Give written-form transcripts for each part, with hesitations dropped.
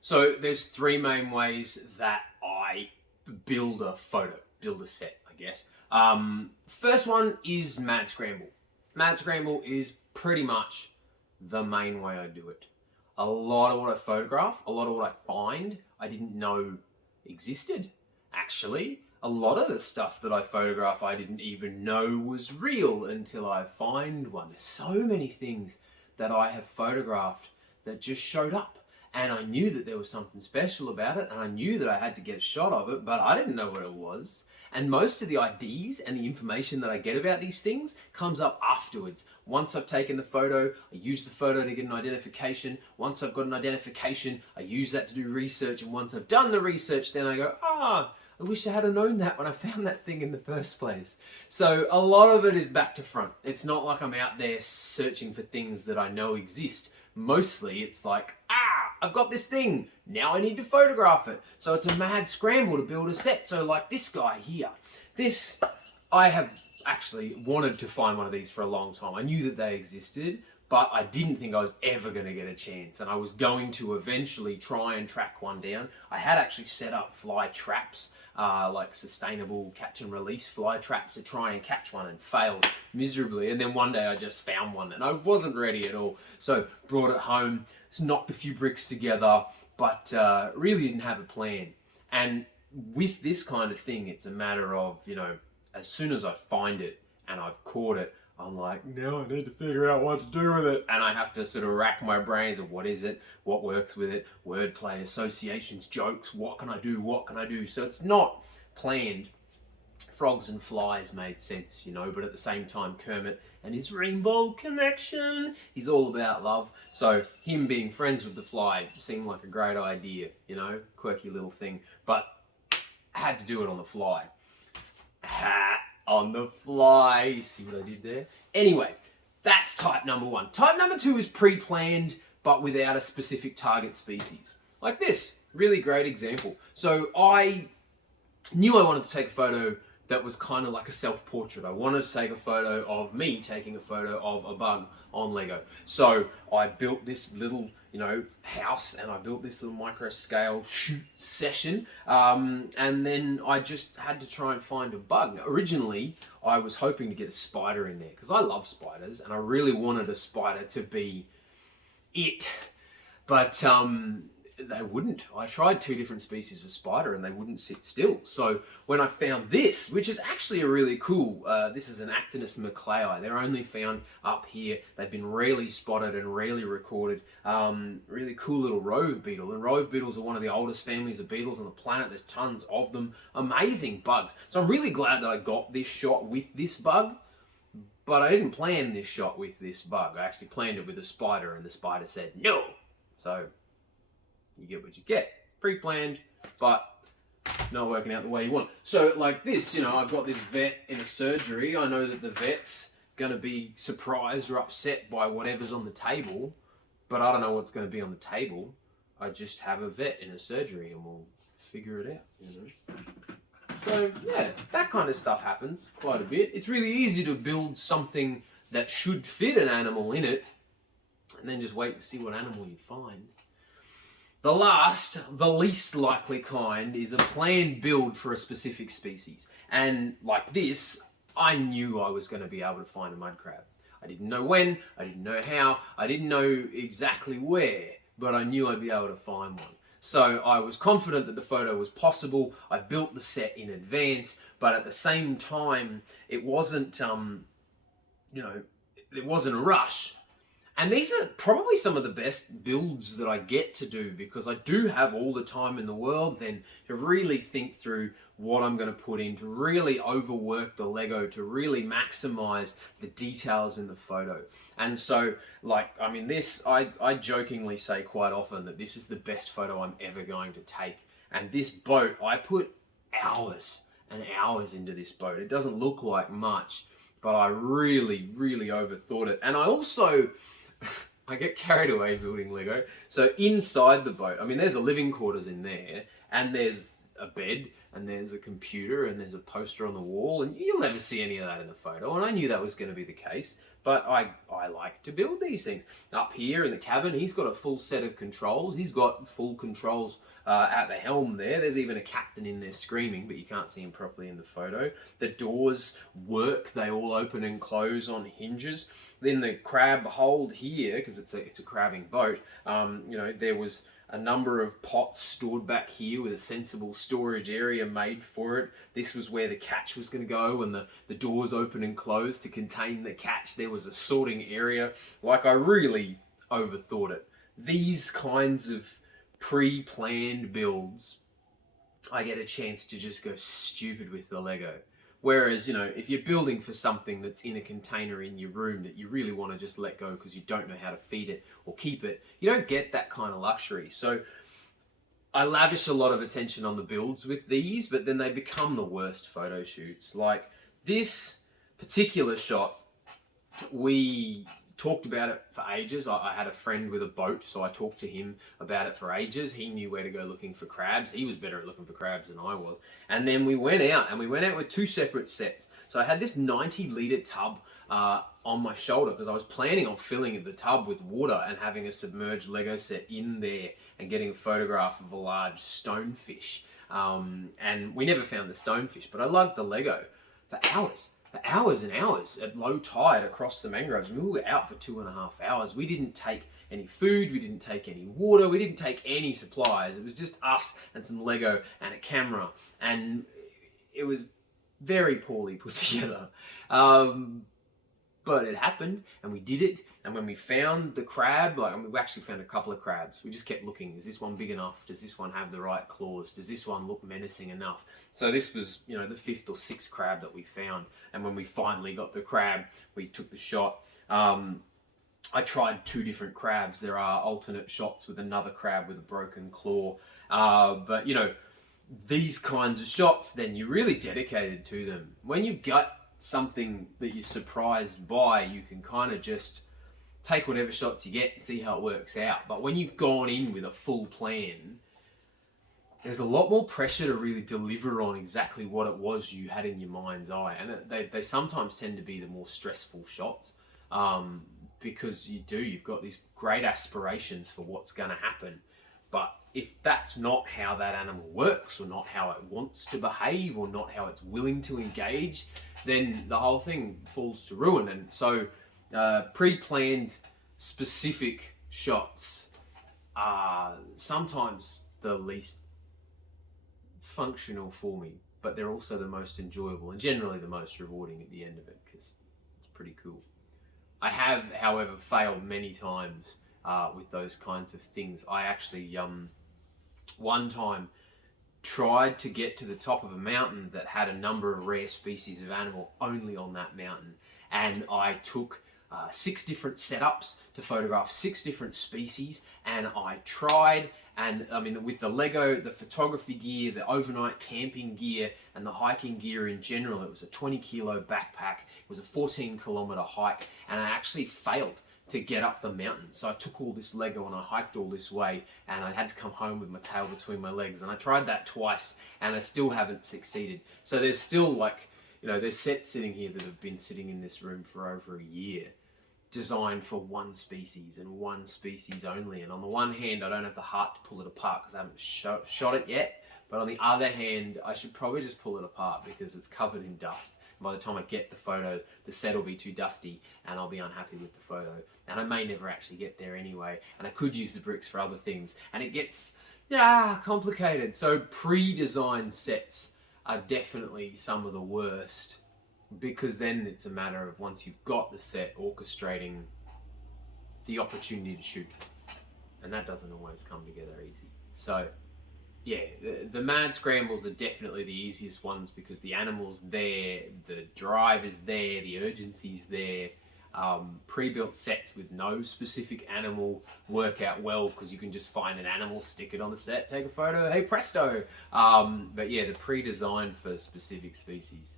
So there's three main ways that I build a set, I guess. First one is Mad Scramble. Mad Scramble is pretty much the main way I do it. A lot of what I photograph, a lot of what I find, I didn't know existed. Actually, a lot of the stuff that I photograph, I didn't even know was real until I find one. There's so many things that I have photographed that just showed up. And I knew that there was something special about it, and I knew that I had to get a shot of it, but I didn't know what it was. And most of the IDs and the information that I get about these things comes up afterwards. Once I've taken the photo, I use the photo to get an identification. Once I've got an identification, I use that to do research. And once I've done the research, then I go, I wish I had known that when I found that thing in the first place. So a lot of it is back to front. It's not like I'm out there searching for things that I know exist. Mostly it's like, I've got this thing, now I need to photograph it. So it's a mad scramble to build a set. So like this guy here, I have actually wanted to find one of these for a long time. I knew that they existed, but I didn't think I was ever going to get a chance. And I was going to eventually try and track one down. I had actually set up fly traps, like sustainable catch and release fly traps to try and catch one, and failed miserably. And then one day I just found one and I wasn't ready at all. So brought it home, knocked a few bricks together, but really didn't have a plan. And with this kind of thing, it's a matter of, as soon as I find it and I've caught it, I'm like, now I need to figure out what to do with it. And I have to sort of rack my brains of what is it, what works with it, wordplay, associations, jokes, what can I do? So it's not planned. Frogs and flies made sense, but at the same time, Kermit and his rainbow connection, he's all about love. So him being friends with the fly seemed like a great idea, quirky little thing, but I had to do it on the fly. On the fly. You see what I did there? Anyway, that's type number one. Type number two is pre-planned, but without a specific target species. Like this, really great example. So I knew I wanted to take a photo that was kind of like a self-portrait. I wanted to take a photo of me taking a photo of a bug on Lego. So I built this little, house, and I built this little micro scale shoot session. And then I just had to try and find a bug. Now, originally, I was hoping to get a spider in there because I love spiders and I really wanted a spider to be it. But they wouldn't. I tried 2 different species of spider and they wouldn't sit still. So when I found this, which is actually a really cool, this is an Actinus macleayi. They're only found up here. They've been rarely spotted and rarely recorded. Really cool little rove beetle. And rove beetles are one of the oldest families of beetles on the planet. There's tons of them. Amazing bugs. So I'm really glad that I got this shot with this bug. But I didn't plan this shot with this bug. I actually planned it with a spider and the spider said no. So you get what you get. Pre-planned, but not working out the way you want. So like this, I've got this vet in a surgery. I know that the vet's going to be surprised or upset by whatever's on the table, but I don't know what's going to be on the table. I just have a vet in a surgery and we'll figure it out, So yeah, that kind of stuff happens quite a bit. It's really easy to build something that should fit an animal in it and then just wait to see what animal you find. The least likely kind is a planned build for a specific species. And like this, I knew I was going to be able to find a mud crab. I didn't know when, I didn't know how, I didn't know exactly where, but I knew I'd be able to find one. So I was confident that the photo was possible. I built the set in advance, but at the same time, it wasn't, it wasn't a rush. And these are probably some of the best builds that I get to do because I do have all the time in the world then to really think through what I'm going to put in, to really overwork the Lego, to really maximize the details in the photo. And so, I jokingly say quite often that this is the best photo I'm ever going to take. And this boat, I put hours and hours into this boat. It doesn't look like much, but I really, really overthought it. And I also... I get carried away building Lego. So inside the boat, there's a living quarters in there, and there's a bed, and there's a computer, and there's a poster on the wall, and you'll never see any of that in the photo. And I knew that was going to be the case, but I like to build these things. Up here in the cabin, he's got a full set of controls. He's got full controls at the helm there. There's even a captain in there screaming, but you can't see him properly in the photo. The doors work. They all open and close on hinges. Then the crab hold here, because it's a crabbing boat, there was a number of pots stored back here with a sensible storage area made for it. This was where the catch was going to go, and the doors open and close to contain the catch. There was a sorting area. Like, I really overthought it. These kinds of pre-planned builds, I get a chance to just go stupid with the Lego. Whereas, if you're building for something that's in a container in your room that you really want to just let go because you don't know how to feed it or keep it, you don't get that kind of luxury. So I lavish a lot of attention on the builds with these, but then they become the worst photo shoots. Like this particular shot, we talked about it for ages. I had a friend with a boat, so I talked to him about it for ages. He knew where to go looking for crabs. He was better at looking for crabs than I was. And then we went out with two separate sets. So I had this 90-litre tub on my shoulder because I was planning on filling the tub with water and having a submerged Lego set in there and getting a photograph of a large stonefish. And we never found the stonefish, but I lugged the Lego for hours and hours at low tide across the mangroves. We were out for 2.5 hours. We didn't take any food, we didn't take any water, we didn't take any supplies. It was just us and some Lego and a camera, and it was very poorly put together. But it happened, and we did it. And when we found the crab, we actually found a couple of crabs. We just kept looking. Is this one big enough? Does this one have the right claws? Does this one look menacing enough? So this was, the 5th or 6th crab that we found. And when we finally got the crab, we took the shot. I tried 2 different crabs. There are alternate shots with another crab with a broken claw. But these kinds of shots, then you're really dedicated to them. When you've got something that you're surprised by, you can kind of just take whatever shots you get and see how it works out. But when you've gone in with a full plan, there's a lot more pressure to really deliver on exactly what it was you had in your mind's eye. And they sometimes tend to be the more stressful shots, because you've got these great aspirations for what's going to happen. But if that's not how that animal works, or not how it wants to behave, or not how it's willing to engage, then the whole thing falls to ruin. And so pre-planned specific shots are sometimes the least functional for me, but they're also the most enjoyable and generally the most rewarding at the end of it, because it's pretty cool. I have, however, failed many times with those kinds of things. I actually one time tried to get to the top of a mountain that had a number of rare species of animal only on that mountain, and I took 6 different setups to photograph 6 different species, and I tried, and with the Lego, the photography gear, the overnight camping gear, and the hiking gear in general, it was a 20-kilo backpack. It was a 14-kilometer hike, and I actually failed to get up the mountain. So I took all this Lego and I hiked all this way, and I had to come home with my tail between my legs, and I tried that twice and I still haven't succeeded. So there's still there's sets sitting here that have been sitting in this room for over a year, designed for one species and one species only. And on the one hand, I don't have the heart to pull it apart because I haven't shot it yet. But on the other hand, I should probably just pull it apart because it's covered in dust. By the time I get the photo, the set will be too dusty and I'll be unhappy with the photo. And I may never actually get there anyway. And I could use the bricks for other things. And it gets complicated. So pre-designed sets are definitely some of the worst, because then it's a matter of, once you've got the set, orchestrating the opportunity to shoot. And that doesn't always come together easy. So yeah, the mad scrambles are definitely the easiest ones because the animal's there, the drive is there, the urgency's there. Pre-built sets with no specific animal work out well because you can just find an animal, stick it on the set, take a photo, hey presto. But yeah, the pre-designed for specific species,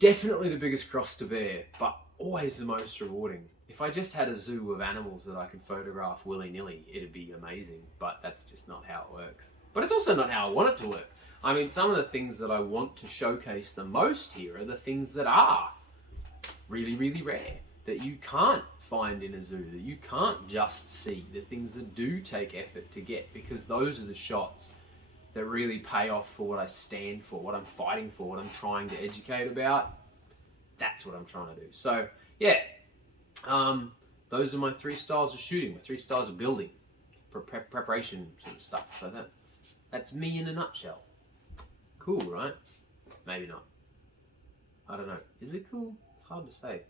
definitely the biggest cross to bear, but always the most rewarding. If I just had a zoo of animals that I could photograph willy-nilly, it'd be amazing, but that's just not how it works. But it's also not how I want it to work. I mean, some of the things that I want to showcase the most here are the things that are really, really rare, that you can't find in a zoo, that you can't just see, the things that do take effort to get, because those are the shots that really pay off for what I stand for, what I'm fighting for, what I'm trying to educate about. That's what I'm trying to do. So yeah, those are my 3 styles of shooting, my 3 styles of building, preparation sort of stuff. So that's me in a nutshell. Cool, right? Maybe not. I don't know. Is it cool? It's hard to say.